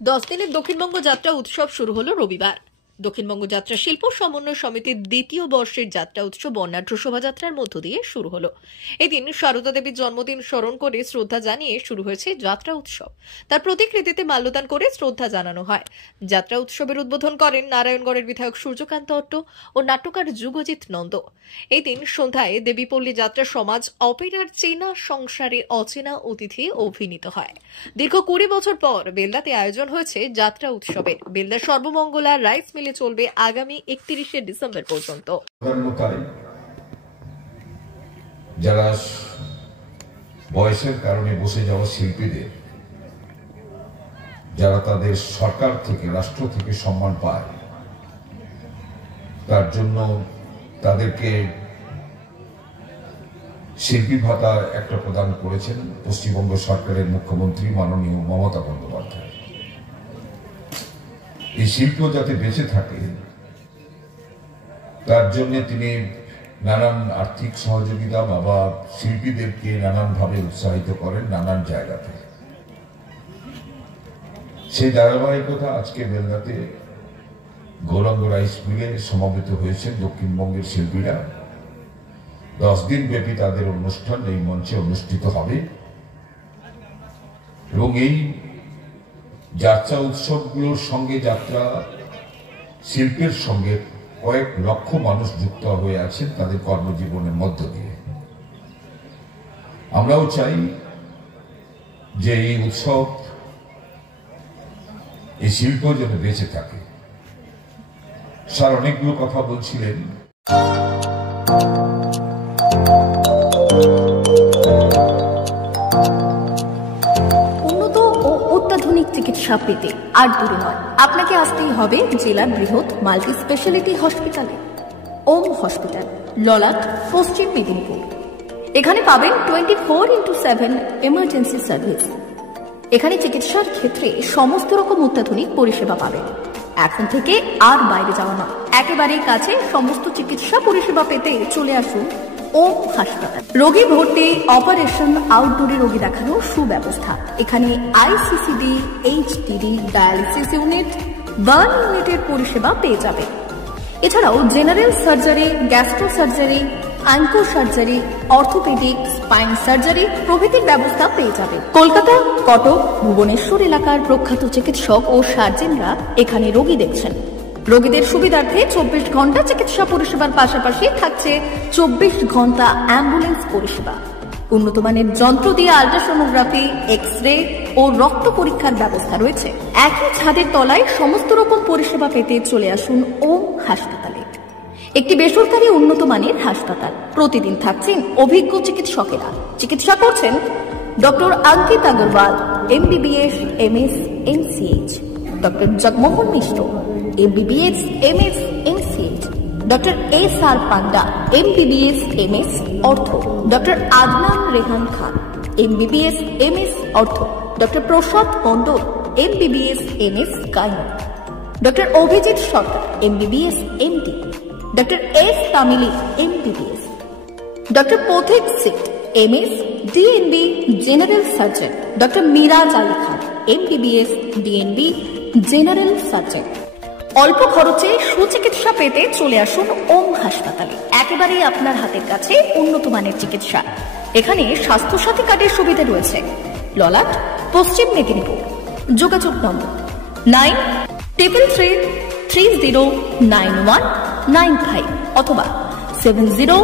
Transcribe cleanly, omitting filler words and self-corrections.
10 দিনের দক্ষিণবঙ্গ যাত্রা উৎসব শুরু হলো রবিবার। দক্ষিণবঙ্গ যাত্রা শিল্প সমন্বয় সমিতির দ্বিতীয় বর্ষের যাত্রা উৎসব বর্ণাঢ্য শোভাযাত্রার মধ্য দিয়ে শুরু হলো। এদিন সারদা দেবীর জন্মদিন স্মরণ করে শ্রদ্ধা জানিয়ে শুরু হয়েছে যাত্রা উৎসব। তার প্রতিকৃতিতে মাল্যদান করে শ্রদ্ধা জানানো হয়। যাত্রা উৎসবের উদ্বোধন করেন নারায়ণগড়ের বিধায়ক সূর্যকান্ত অট্ট ও নাট্যকার যুগজিৎ নন্দ। এই দিন সন্ধ্যায় দেবীপল্লী যাত্রা সমাজ অপেরার চেনা সংসারে অচেনা অতিথি অভিনীত হয়। দীর্ঘ 20 বছর পর বেলদাতে আয়োজন হয়েছে যাত্রা উৎসবের। বেলদা সর্বমঙ্গলা রাইস মিলে চলবে আগামী 31শে ডিসেম্বর পর্যন্ত। যারা বয়সের কারণে বসে যাওয়া শিল্পীদের, যারা তাদের সরকার থেকে, রাষ্ট্র থেকে সম্মান পায়, তার জন্য তাদেরকে শিল্পী ভাতা একটা প্রদান করেছেন পশ্চিমবঙ্গ সরকারের মুখ্যমন্ত্রী মাননীয় মমতা বন্দ্যোপাধ্যায়। এই শিল্প যাতে বেঁচে থাকে তার জন্য তিনি নানান আর্থিক সহযোগিতা বা শিল্পীদেরকে নানানভাবে উৎসাহিত করেন নানান জায়গাতে। সেই ধারাবাহিকতা আজকে বেলদাতে গৌরাঙ্গ রাইস মিলে সমবেত হয়েছে দক্ষিণবঙ্গের শিল্পীরা। 10 দিন ব্যাপী তাদের অনুষ্ঠান এই মঞ্চে অনুষ্ঠিত হবে এবং এই যাত্রা উৎসবগুলোর সঙ্গে যাত্রা শিল্পের সঙ্গে কয়েক লক্ষ মানুষ যুক্ত হয়ে আছেন তাদের কর্মজীবনের মধ্য দিয়ে। আমরাও চাই যে এই উৎসব, এই শিল্প যেন বেঁচে থাকে। স্যার অনেকগুলো কথা বলছিলেন। অত্যাধুনিক চিকিৎসা পেতে আর দূরে নয়, আপনাকে আসতেই হবে জেলার বৃহৎ মাল্টি স্পেশালিটি হসপিটালে। ওম হসপিটাল, ললাট, পশ্চিম মেদিনীপুর। এখানে পাবেন 24x7 এমার্জেন্সি সার্ভিস। এখানে চিকিৎসার ক্ষেত্রে সমস্ত রকম অত্যাধুনিক পরিষেবা পাবেন। এখন থেকে আর বাইরে যাওয়া নয়, একেবারেই কাছে সমস্ত চিকিৎসা পরিষেবা পেতে চলে আসুন ওম হাসপাতাল। রোগী ভর্তি, অপারেশন, আউটডোরে রোগী দেখানোর সুব্যবস্থা। এখানে ICCD, HDD, dialysis unit, burn ইউনিটের পরিষেবা পেয়ে যাবে। এছাড়াও general surgery, gastro surgery, onco surgery, orthopaedic, spine surgery প্রভৃতির ব্যবস্থা পেয়ে যাবে। কলকাতা, কটক, ভুবনেশ্বর এলাকার প্রখ্যাত চিকিৎসক ও সার্জেনরা এখানে রোগী দেখছেন। রোগীদের সুবিধার্থে 24 ঘন্টা চিকিৎসা পরিষেবার পাশাপাশি থাকছে 24 ঘন্টা অ্যাম্বুলেন্স পরিষেবা। উন্নত মানের যন্ত্র দিয়ে আল্ট্রাসোনোগ্রাফি, এক্স-রে ও রক্ত পরীক্ষার ব্যবস্থা রয়েছে। একই ছাদের তলায় সমস্ত রকম পরিষেবা পেতে চলে আসুন ওম হাসপাতালে। একটি বেসরকারি উন্নত মানের হাসপাতাল। প্রতিদিন থাকছেন অভিজ্ঞ চিকিৎসকেরা। চিকিৎসা করছেন doctor Ankit Agarwal, MBBS, MS, MCH, doctor Jagmohan Mishra, MBBS, MS, MCH, doctor SR Panda, MBBS, MS, ortho, doctor Adnan Rehan Khan, MBBS, MS, ortho, doctor Prasad Mondal, MBBS, MS, gynae, doctor Abhijit Sarkar, MBBS, MD, doctor S তামিলি, MBBS, ডক্টর পথিক সিট, MS, DNB, general surgeon, doctor Miraj Ali Khan, MBBS, DNB, general surgeon. অল্প খরচে সুচিকিৎসা পেতে চলে আসুন ওম হাসপাতালে। একেবারেই আপনার হাতের কাছে উন্নত মানের চিকিৎসা। এখানে স্বাস্থ্যসাথী কার্ডের সুবিধা রয়েছে। ললাট, পশ্চিম মেদিনীপুর। যোগাযোগ নম্বর 9333309195 অথবা 70